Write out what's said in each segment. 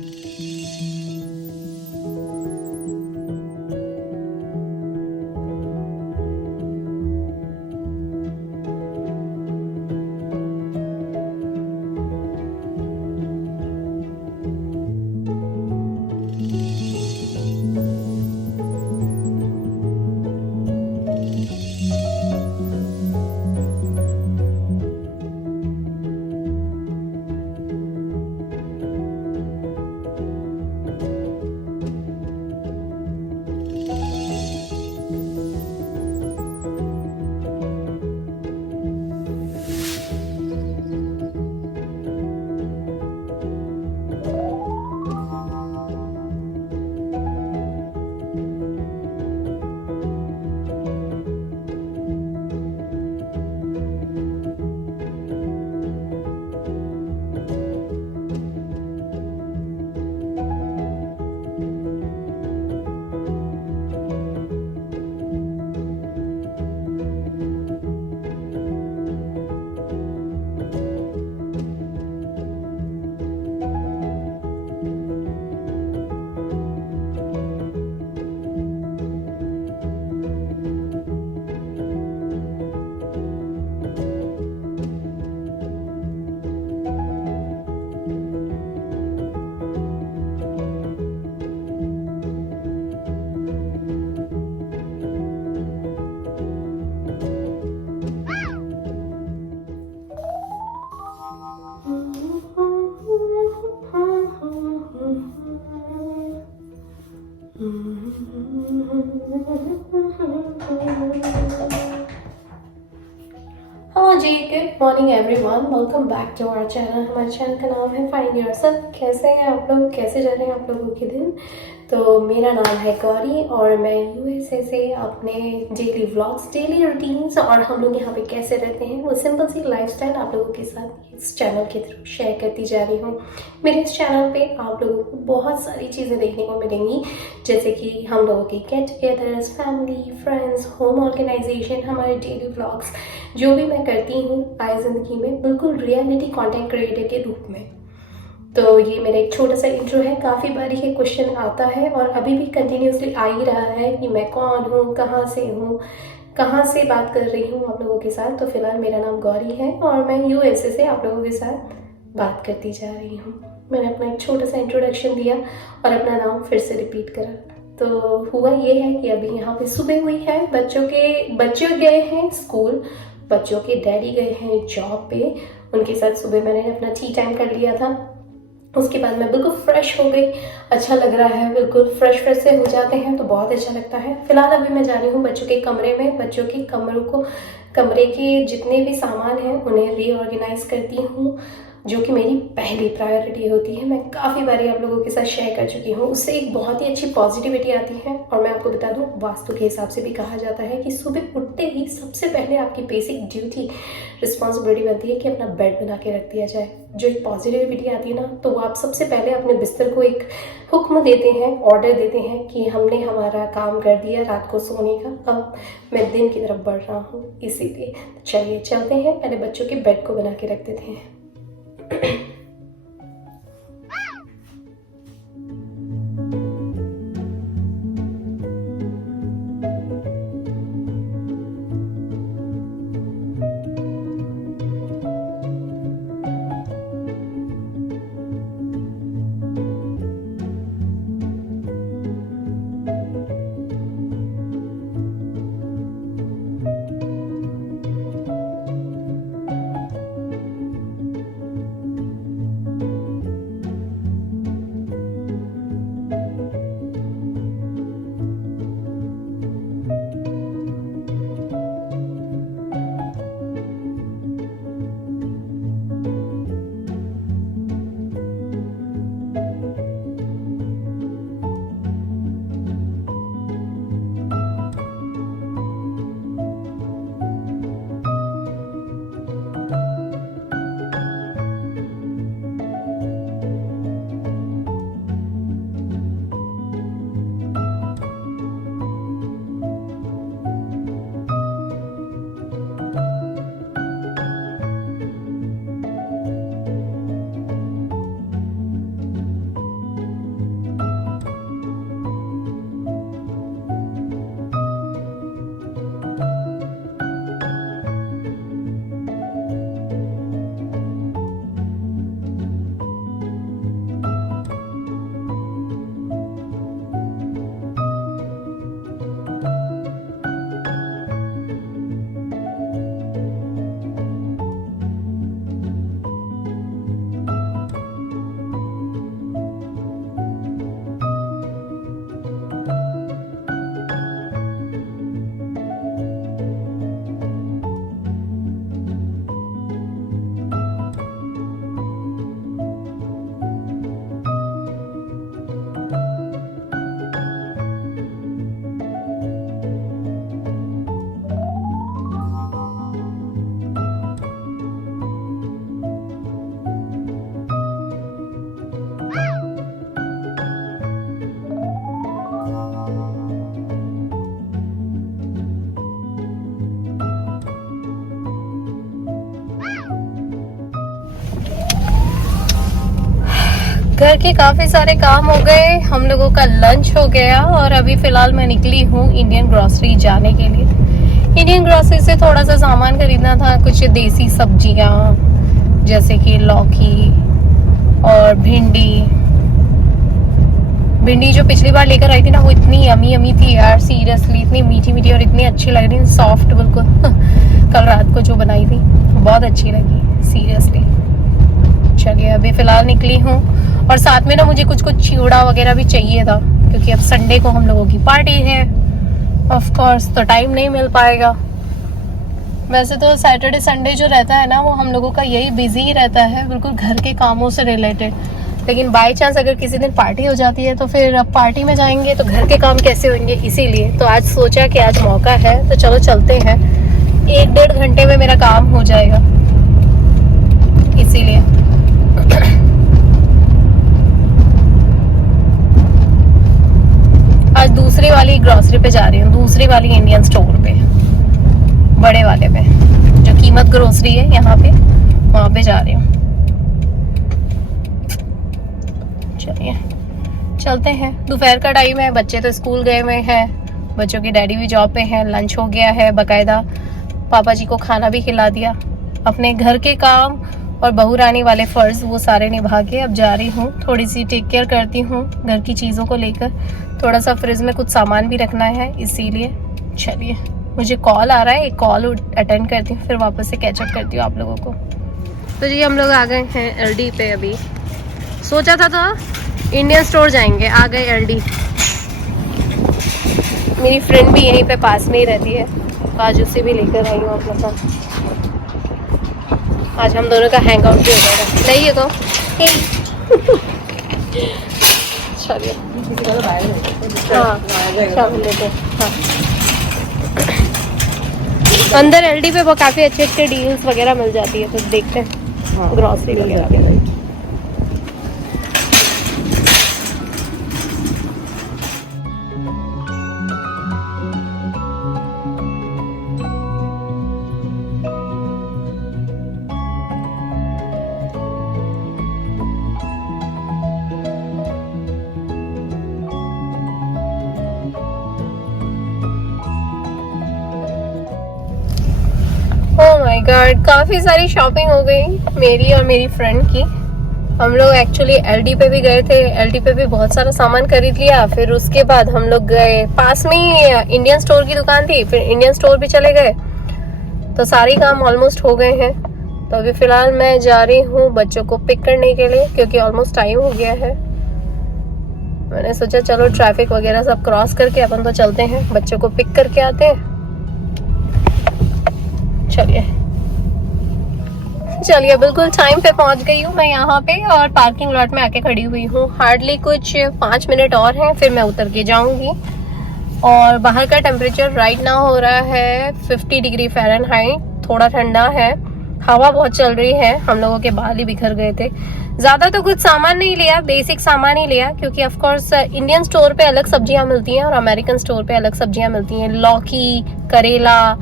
Hello ji, good morning everyone, welcome back to our channel. हमारे चैनल का नाम है फाइंड योरसेल्फ। कैसे हैं आप लोग, कैसे जा रहे हैं आप लोगों के दिन? तो मेरा नाम है गौरी और मैं यूएसए से अपने डेली व्लॉग्स, डेली रूटीन्स और हम लोग यहाँ पे कैसे रहते हैं वो सिंपल सी लाइफस्टाइल आप लोगों के साथ इस चैनल के थ्रू शेयर करती जा रही हूँ। मेरे इस चैनल पे आप लोगों को बहुत सारी चीज़ें देखने को मिलेंगी, जैसे कि हम लोगों के get togethers, family, friends, home organisation, हमारे डेली व्लॉग्स, जो भी मैं करती हूँ आए ज़िंदगी में बिल्कुल रियलिटी कंटेंट क्रिएटर के रूप में। तो ये मेरा एक छोटा सा इंट्रो है। काफ़ी बार ये क्वेश्चन आता है और अभी भी कंटिन्यूसली आ ही रहा है कि मैं कौन हूँ, कहाँ से हूँ, कहाँ से बात कर रही हूँ आप लोगों के साथ। तो फिलहाल मेरा नाम गौरी है और मैं यूएसए से आप लोगों के साथ बात करती जा रही हूँ। मैंने अपना एक छोटा सा इंट्रोडक्शन दिया और अपना नाम फिर से रिपीट करा। तो हुआ ये है कि अभी यहाँ पे सुबह हुई है, बच्चे गए हैं स्कूल, बच्चों के डैडी गए हैं जॉब पे। उनके साथ सुबह मैंने अपना टी टाइम कर लिया था। उसके बाद मैं बिल्कुल फ्रेश हो गई। अच्छा लग रहा है, बिल्कुल फ्रेश से हो जाते हैं तो बहुत अच्छा लगता है। फिलहाल अभी मैं जा रही हूँ बच्चों के कमरे में, बच्चों के कमरे के जितने भी सामान हैं उन्हें रीऑर्गेनाइज करती हूँ, जो कि मेरी पहली प्रायोरिटी होती है। मैं काफ़ी बारी आप लोगों के साथ शेयर कर चुकी हूँ। उससे एक बहुत ही अच्छी पॉजिटिविटी आती है। और मैं आपको बता दूँ, वास्तु के हिसाब से भी कहा जाता है कि सुबह उठते ही सबसे पहले आपकी बेसिक ड्यूटी, रिस्पॉन्सिबिलिटी बनती है कि अपना बेड बना के रख दिया जाए। जो एक पॉजिटिविटी आती है ना, तो वो आप सबसे पहले अपने बिस्तर को एक हुक्म देते हैं, ऑर्डर देते हैं कि हमने हमारा काम कर दिया रात को सोने का, अब मैं दिन की तरफ बढ़ रहा हूँ। इसीलिए चलिए चलते हैं, पहले बच्चों के बेड को बना के रख देते हैं। घर के काफी सारे काम हो गए, हम लोगों का लंच हो गया और अभी फिलहाल मैं निकली हूँ इंडियन ग्रोसरी जाने के लिए। इंडियन ग्रोसरी से थोड़ा सा सामान खरीदना था, कुछ देसी सब्जियाँ जैसे कि लौकी और भिंडी जो पिछली बार लेकर आई थी ना, वो इतनी यमी यमी थी यार, सीरियसली इतनी मीठी मीठी और इतनी अच्छी लग रही, सॉफ्ट बिल्कुल। कल रात को जो बनाई थी बहुत अच्छी लगी सीरियसली। चलिए अभी फिलहाल निकली हूँ और साथ में ना मुझे कुछ चिवड़ा वगैरह भी चाहिए था, क्योंकि अब संडे को हम लोगों की पार्टी है ऑफ कोर्स, तो टाइम नहीं मिल पाएगा। वैसे तो सैटरडे संडे जो रहता है ना, वो हम लोगों का यही बिजी ही रहता है, बिल्कुल घर के कामों से रिलेटेड। लेकिन बाय चांस अगर किसी दिन पार्टी हो जाती है तो फिर अब पार्टी में जाएंगे तो घर के काम कैसे होंगे, इसीलिए तो आज सोचा कि आज मौका है तो चलो चलते हैं। 1-1.5 घंटे में मेरा काम हो जाएगा, इसीलिए। आज दूसरी वाली ग्रोसरी पे जा रही हूँ, दूसरी वाली इंडियन स्टोर पे, बड़े वाले पे, जो कीमत ग्रोसरी है यहाँ पे, वहाँ पे जा रही हूँ। चलिए चलते हैं। दोपहर का टाइम है, बच्चे तो स्कूल गए हुए हैं, बच्चों की डैडी भी जॉब पे हैं, लंच हो गया है बकायदा, पापा जी को खाना भी खिला दिया। अपने घर के काम और बहू रानी वाले फर्ज वो सारे निभा के अब जा रही हूँ, थोड़ी सी टेक केयर करती हूँ घर की चीज़ों को लेकर, थोड़ा सा फ्रिज में कुछ सामान भी रखना है, इसीलिए। चलिए मुझे कॉल आ रहा है, एक कॉल अटेंड करती हूँ, फिर वापस से कैचअप करती हूँ आप लोगों को। तो जी हम लोग आ गए हैं एलडी पे। अभी सोचा था तो इंडियन स्टोर जाएंगे, आ गए एलडी। मेरी फ्रेंड भी यहीं पे पास में ही रहती है, आज उसे भी लेकर आई हूँ अपने साथ। आज हम दोनों का हैंग आउट भी हो जाएगा, नहीं है तो चलिए हाँ लेते हाँ। अंदर एलडी पे वो काफ़ी अच्छे अच्छे डील्स वगैरह मिल जाती है, तो देखते हैं ग्रॉसरी वगैरह। ओह माय गॉड, काफ़ी सारी शॉपिंग हो गई मेरी और मेरी फ्रेंड की। हम लोग एक्चुअली एलडी पे भी गए थे, एलडी पे भी बहुत सारा सामान खरीद लिया। फिर उसके बाद हम लोग गए, पास में ही इंडियन स्टोर की दुकान थी, फिर इंडियन स्टोर भी चले गए, तो सारे काम ऑलमोस्ट हो गए हैं। तो अभी फ़िलहाल मैं जा रही हूँ बच्चों को पिक करने के लिए, क्योंकि ऑलमोस्ट टाइम हो गया है। मैंने सोचा चलो ट्रैफिक वगैरह सब क्रॉस करके अपन तो चलते हैं, बच्चों को पिक करके आते हैं। चलिए बिल्कुल टाइम पे पहुंच गई हूँ मैं यहाँ पे, और पार्किंग लॉट में आके खड़ी हुई हूँ। हार्डली कुछ 5 मिनट और हैं, फिर मैं उतर के जाऊंगी। और बाहर का टेम्परेचर राइट नाउ हो रहा है 50 डिग्री फ़ारेनहाइट, थोड़ा ठंडा है, हवा बहुत चल रही है। हम लोगों के बाल ही बिखर गए थे। ज़्यादा तो कुछ सामान नहीं लिया, बेसिक सामान ही लिया, क्योंकि ऑफ कोर्स इंडियन स्टोर पे अलग सब्जियाँ मिलती हैं और अमेरिकन स्टोर पे अलग सब्जियाँ मिलती हैं। लौकी, करेला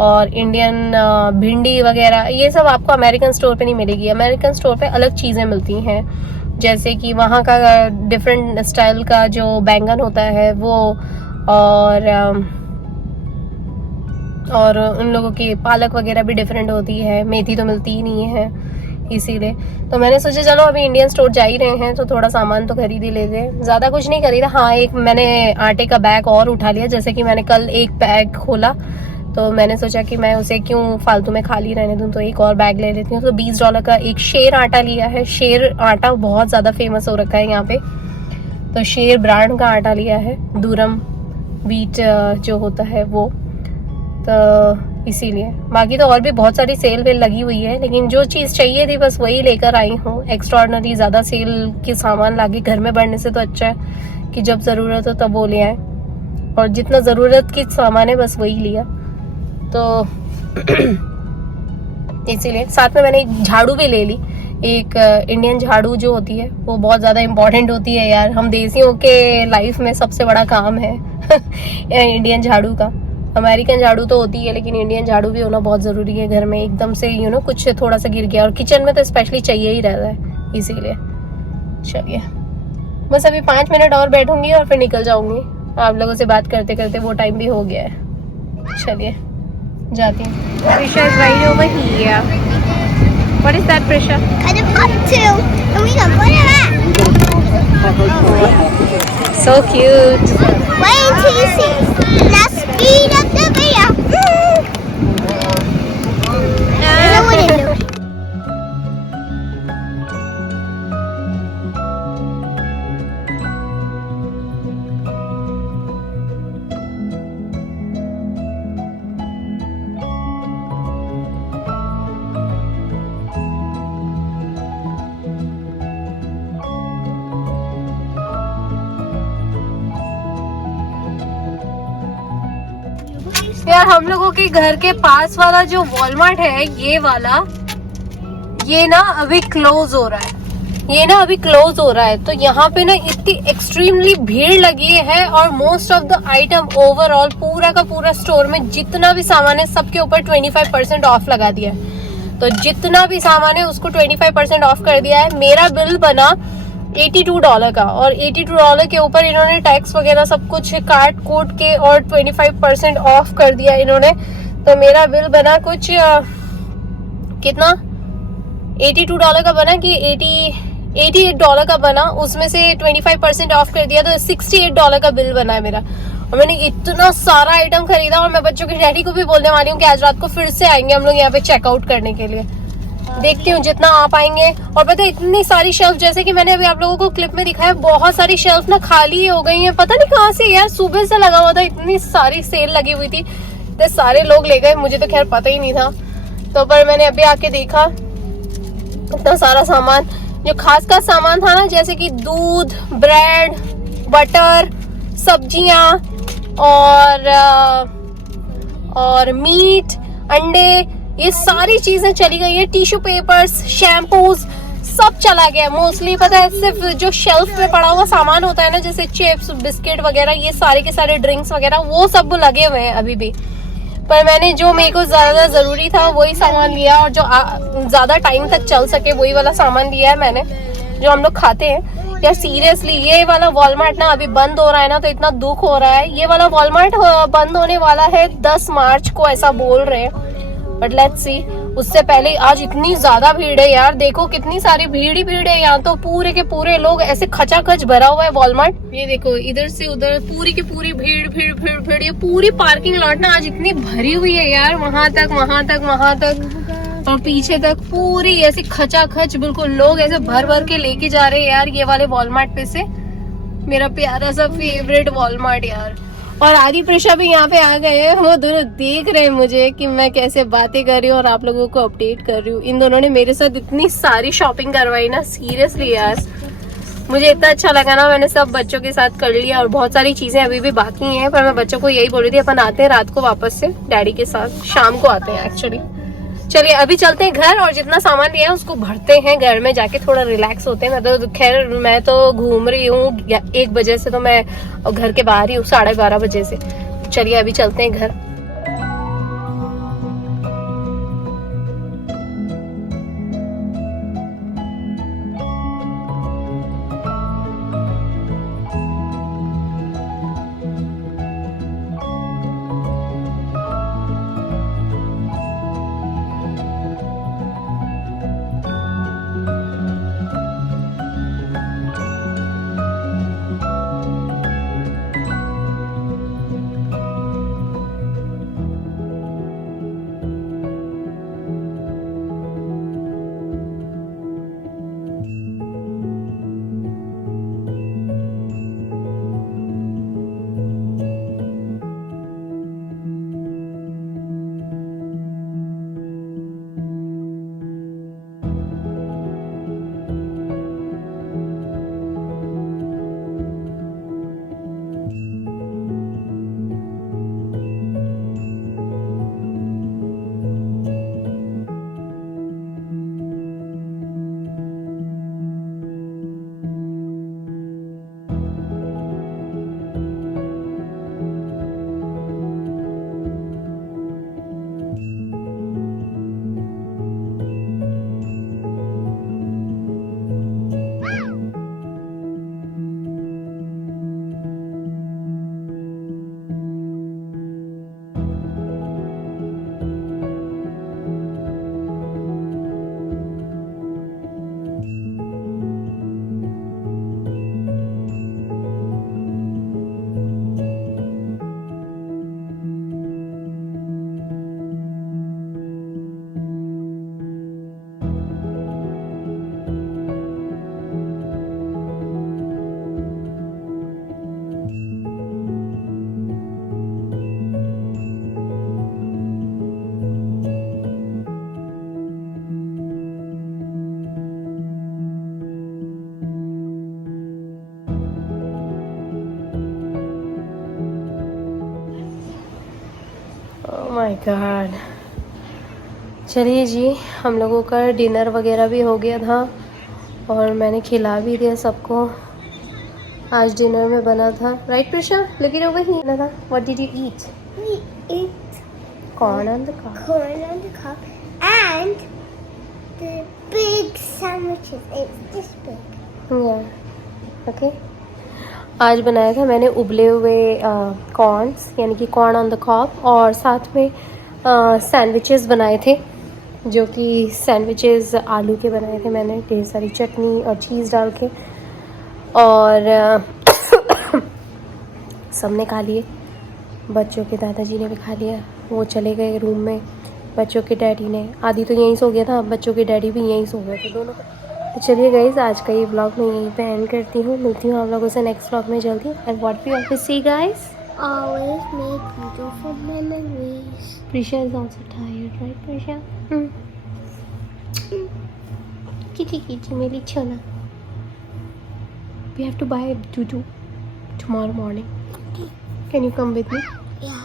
और इंडियन भिंडी वगैरह, ये सब आपको अमेरिकन स्टोर पे नहीं मिलेगी। अमेरिकन स्टोर पे अलग चीज़ें मिलती हैं, जैसे कि वहाँ का डिफरेंट स्टाइल का जो बैंगन होता है वो, और उन लोगों की पालक वगैरह भी डिफरेंट होती है, मेथी तो मिलती ही नहीं है, इसीलिए। तो मैंने सोचा चलो अभी इंडियन स्टोर जा ही रहे हैं तो थोड़ा सामान तो खरीद ही लेते हैं। ज़्यादा कुछ नहीं खरीदा, हाँ एक मैंने आटे का बैग और उठा लिया, जैसे कि मैंने कल एक बैग खोला तो मैंने सोचा कि मैं उसे क्यों फालतू में खाली रहने दूं, तो एक और बैग ले लेती हूँ। तो $20 का एक शेर आटा लिया है। शेर आटा बहुत ज़्यादा फेमस हो रखा है यहाँ पे, तो शेर ब्रांड का आटा लिया है, दूरम व्हीट जो होता है वो, तो इसीलिए। बाकी तो और भी बहुत सारी सेल वेल लगी हुई है, लेकिन जो चीज़ चाहिए थी बस वही लेकर आई हूँ। एक्स्ट्राऑर्डिनरी ज़्यादा सेल के सामान लाके घर में बढ़ने से तो अच्छा है कि जब ज़रूरत हो तब वो ले आए, और जितना ज़रूरत की सामान है बस वही लिया। तो इसीलिए साथ में मैंने एक झाड़ू भी ले ली, एक इंडियन झाड़ू जो होती है वो बहुत ज़्यादा इम्पोर्टेंट होती है यार, हम देसियों के लाइफ में सबसे बड़ा काम है इंडियन झाड़ू का। अमेरिकन झाड़ू तो होती है, लेकिन इंडियन झाड़ू भी होना बहुत ज़रूरी है घर में। एकदम से कुछ थोड़ा सा गिर गया, और किचन में तो स्पेशली चाहिए ही रहता है, इसीलिए। चलिए बस अभी 5 मिनट और बैठूंगी और फिर निकल जाऊंगी। आप लोगों से बात करते करते वो टाइम भी हो गया है। चलिए जाती हूँ। Prisha is right over here. What is that, Prisha? I just got two, and we can put it back. So cute. Wait till you see. Now speed up the video. I wouldn't do it. यार हम लोगों के घर के पास वाला जो Walmart है ये वाला, ये ना अभी क्लोज हो रहा है। तो यहाँ पे ना इतनी एक्सट्रीमली भीड़ लगी है और most of the item overall पूरा का पूरा स्टोर में जितना भी सामान है सबके ऊपर 25% ऑफ लगा दिया है। तो जितना भी सामान है उसको 25% ऑफ कर दिया है। मेरा बिल बना $82 का और $82 के ऊपर इन्होंने टैक्स वगैरह सब कुछ काट कूट के और 25% ऑफ कर दिया इन्होंने। तो मेरा बिल बना कुछ कितना $82 का बना कि $88 का बना, उसमें से 25% ऑफ कर दिया तो $68 का बिल बना है मेरा। और मैंने इतना सारा आइटम खरीदा और मैं बच्चों के डैडी को भी बोलने वाली हूँ कि आज रात को फिर से आएंगे हम लोग यहाँ पे चेकआउट करने के लिए। देखती हूँ जितना आ पाएंगे। और पता है इतनी सारी शेल्फ, जैसे कि मैंने अभी आप लोगों को क्लिप में दिखाया, बहुत सारी शेल्फ ना खाली हो गई हैं। पता नहीं कहाँ से यार, सुबह से लगा हुआ था, इतनी सारी सेल लगी हुई थी, इतने सारे लोग ले गए, मुझे तो खैर पता ही नहीं था। तो पर मैंने अभी आके देखा इतना सारा सामान, जो खास खास सामान था ना, जैसे कि दूध, ब्रेड, बटर, सब्जियां और मीट, अंडे, ये सारी चीजें चली गई है। टिश्यू पेपर्स, शैम्पूज सब चला गया मोस्टली। पता है सिर्फ जो शेल्फ पे पड़ा हुआ सामान होता है ना, जैसे चिप्स, बिस्किट वगैरह, ये सारे के सारे ड्रिंक्स वगैरह, वो सब लगे हुए हैं अभी भी। पर मैंने जो मेरे को ज्यादा जरूरी था वही सामान लिया और जो ज्यादा टाइम तक चल सके वही वाला सामान लिया है मैंने, जो हम लोग खाते हैं। यार सीरियसली ये वाला वॉलमार्ट ना अभी बंद हो रहा है ना, तो इतना दुख हो रहा है। ये वाला वॉलमार्ट बंद होने वाला है 10 मार्च को, ऐसा बोल रहे हैं, बट लेट्स सी। उससे पहले आज इतनी ज्यादा भीड़ है यार, देखो कितनी सारी भीड़ ही भीड़ है यहाँ। तो पूरे के पूरे लोग ऐसे खचाखच भरा हुआ है वॉलमार्ट। ये देखो इधर से उधर पूरी की पूरी भीड़ भीड़ भीड़ भीड़। ये पूरी पार्किंग लॉट ना आज इतनी भरी हुई है यार, वहां तक और पीछे तक पूरी ऐसे खचाखच, बिल्कुल लोग ऐसे भर भर के लेके जा रहे हैं यार ये वाले वॉलमार्ट पे से। मेरा प्यारा सा फेवरेट वॉलमार्ट यार। और आदि प्रिशा भी यहाँ पे आ गए हैं, वो दोनों देख रहे हैं मुझे कि मैं कैसे बातें कर रही हूँ और आप लोगों को अपडेट कर रही हूँ। इन दोनों ने मेरे साथ इतनी सारी शॉपिंग करवाई ना, सीरियसली यार मुझे इतना अच्छा लगा ना। मैंने सब बच्चों के साथ कर लिया और बहुत सारी चीजें अभी भी बाकी हैं, पर मैं बच्चों को यही बोल रही थी अपन आते हैं रात को वापस से डैडी के साथ, शाम को आते हैं एक्चुअली। चलिए अभी चलते हैं घर और जितना सामान लिया है उसको भरते हैं, घर में जाके थोड़ा रिलैक्स होते हैं। मैं तो घूम रही हूँ 1 बजे से, तो मैं घर के बाहर ही हूँ 12:30 बजे से। चलिए अभी चलते हैं घर। My God. चलिए जी, हम लोगों का डिनर वगैरह भी हो गया था और मैंने खिला भी दिया सबको। आज डिनर में बना था, right Prisha? Look it over here. बना था, what did you eat? We eat corn on the cob. corn on the cob and the big sandwiches. It's this big. Okay. आज बनाया था मैंने उबले हुए कॉर्न्स, यानी कि कॉर्न ऑन द कॉब, और साथ में सैंडविचेस बनाए थे, जो कि सैंडविचेस आलू के बनाए थे मैंने, ढेर सारी चटनी और चीज़ डाल के। और सबने खा लिए, बच्चों के दादाजी ने भी खा लिया, वो चले गए रूम में। बच्चों के डैडी ने, आदि तो यहीं सो गया था, बच्चों के डैडी भी यहीं सो गए थे दोनों। तो चलिए गाइस, आज का ये व्लॉग मैं यहीं पे एंड करती हूँ। मिलती हूँ आप लोगों से नेक्स्ट व्लॉग में जल्दी। And what we always see guys, Always make beautiful memories. Prisha is also tired, right Prisha? Kitty मेरी छोना। We have to buy tutu tomorrow morning. Can you come with me? Yeah.